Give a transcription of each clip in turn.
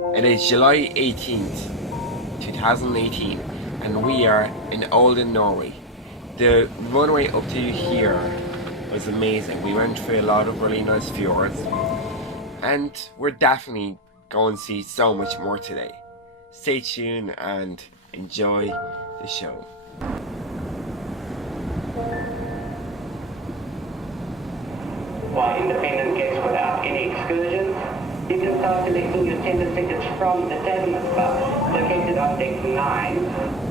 It is July 18th, 2018, and we are in Olden, Norway. The runway up to here was amazing. We went through a lot of really nice fjords, and we're definitely going to see so much more today. Stay tuned and enjoy the show. For independent guests without any excursions, you can start collecting your tender tickets from the Tasman bus located on deck 9,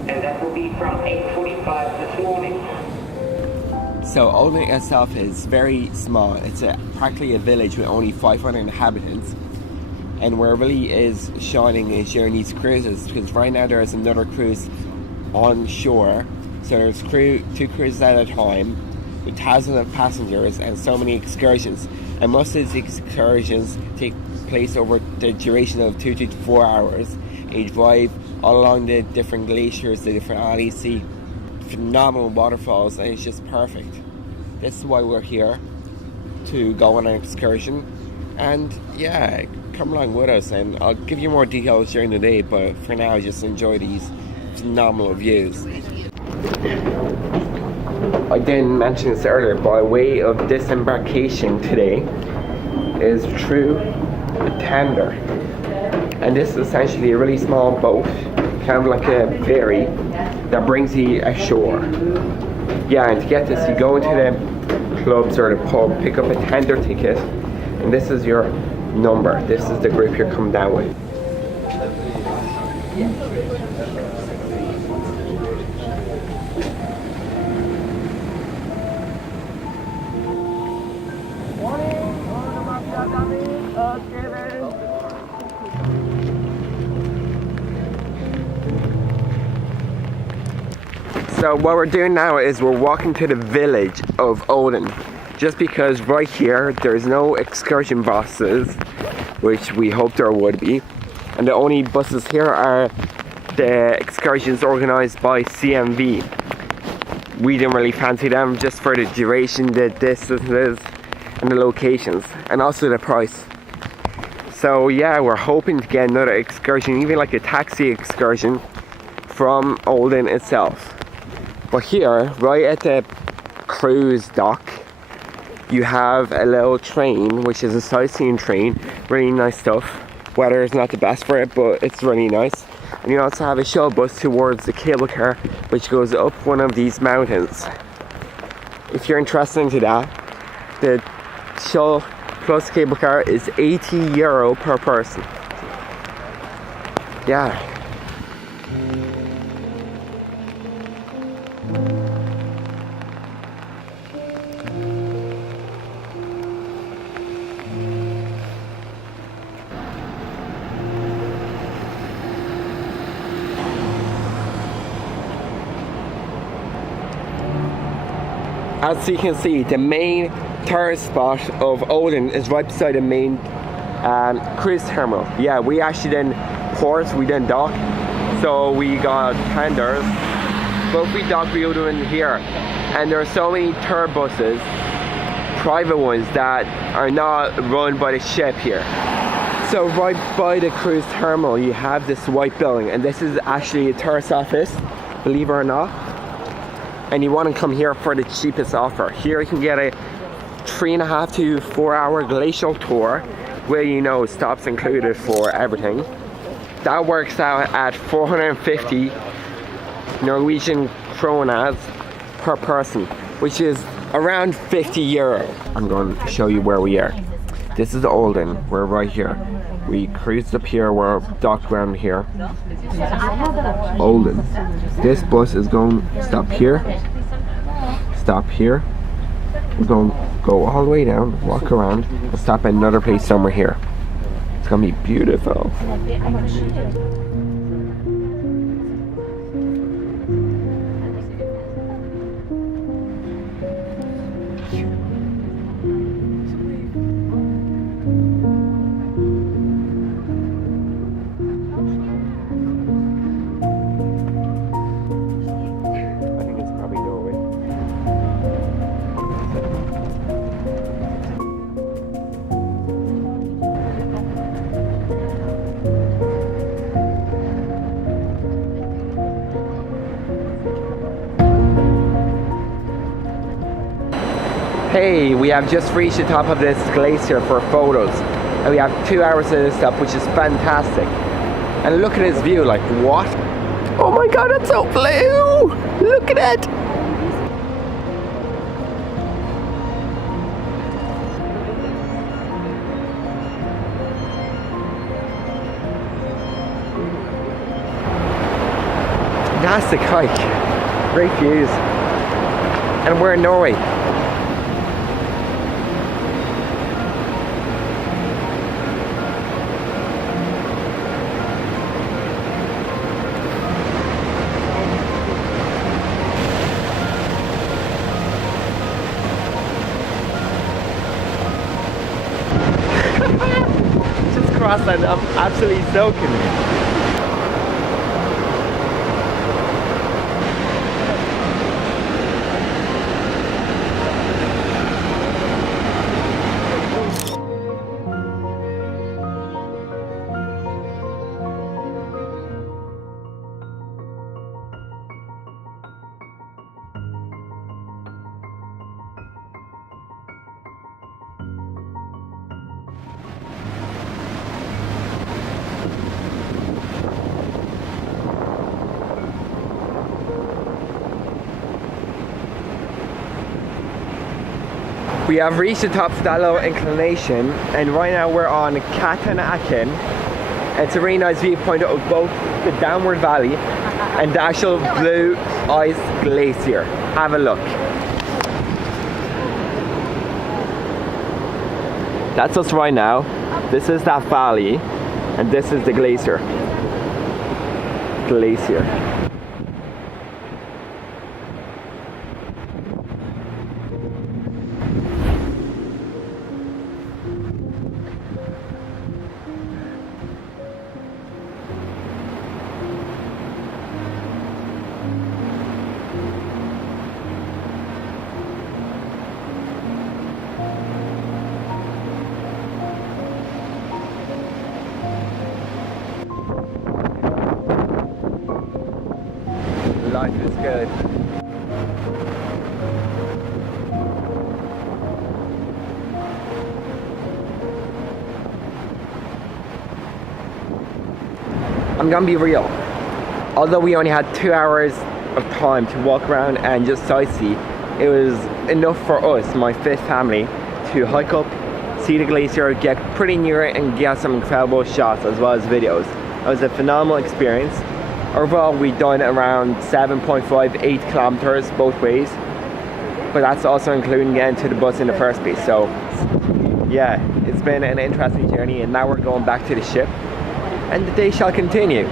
and that will be from 8:45 this morning. So Olden itself is very small. It's practically a village with only 500 inhabitants. And where it really is shining is during these cruises, because right now there's another cruise on shore. So there's two cruises at a time with thousands of passengers and so many excursions. And most of these excursions take place over the duration of 2 to 4 hours. And you drive all along the different glaciers, the different alleys, see phenomenal waterfalls, and it's just perfect. This is why we're here, to go on an excursion. And yeah, come along with us, and I'll give you more details during the day, but for now just enjoy these phenomenal views. I didn't mention this earlier, by way of disembarkation today is through a tender, and this is essentially a really small boat, kind of like a ferry that brings you ashore. Yeah, and to get this you go into the clubs or the pub, pick up a tender ticket, and this is your number. This is the group you're coming down with. So what we're doing now is we're walking to the village of Olden, just because right here there's no excursion buses, which we hoped there would be, and the only buses here are the excursions organised by CMV. We didn't really fancy them, just for the duration, the distances and the locations, and also the price. So yeah, we're hoping to get another excursion, even like a taxi excursion from Olden itself. But here, right at the cruise dock, you have a little train, which is a sightseeing train. Really nice stuff. Weather is not the best for it, but it's really nice. And you also have a shuttle bus towards the cable car, which goes up one of these mountains. If you're interested into that, the shuttle plus cable car is €80 per person. Yeah. As you can see, the main tourist spot of Olden is right beside the main cruise terminal. Yeah, we actually didn't port, we didn't dock, so we got tenders. But if we dock, we would have been here. And there are so many tour buses, private ones, that are not run by the ship here. So right by the cruise terminal, you have this white building, and this is actually a tourist office, believe it or not. And you want to come here for the cheapest offer. Here you can get a 3.5 to 4 hour glacial tour, where you know stops included for everything. That works out at 450 Norwegian kronas per person, which is around €50. I'm going to show you where we are. This is Olden. We're right here. We cruised up here, we're docked around here. Olden. This bus is going to stop here. Stop here. We're going to go all the way down, walk around, and stop at another place somewhere here. It's going to be beautiful. Okay, we have just reached the top of this glacier for photos. And we have 2 hours to this up, which is fantastic. And look at this view, like what? Oh my god, it's so blue! Look at it! Fantastic hike. Great views. And we're in Norway. Just crossed and I'm absolutely soaking. We have reached the top of that low inclination, and right now we're on Katanakin. It's a really nice viewpoint of both the downward valley and the actual blue ice glacier. Have a look. That's us right now. This is that valley, and this is the glacier. Life is good. I'm gonna be real. Although we only had 2 hours of time to walk around and just sightsee, it was enough for us, my fifth family, to hike up, see the glacier, get pretty near it and get some incredible shots as well as videos. It was a phenomenal experience. Overall, we done around 7.58 kilometers both ways, but that's also including getting to the bus in the first place. So yeah, it's been an interesting journey, and now we're going back to the ship and the day shall continue.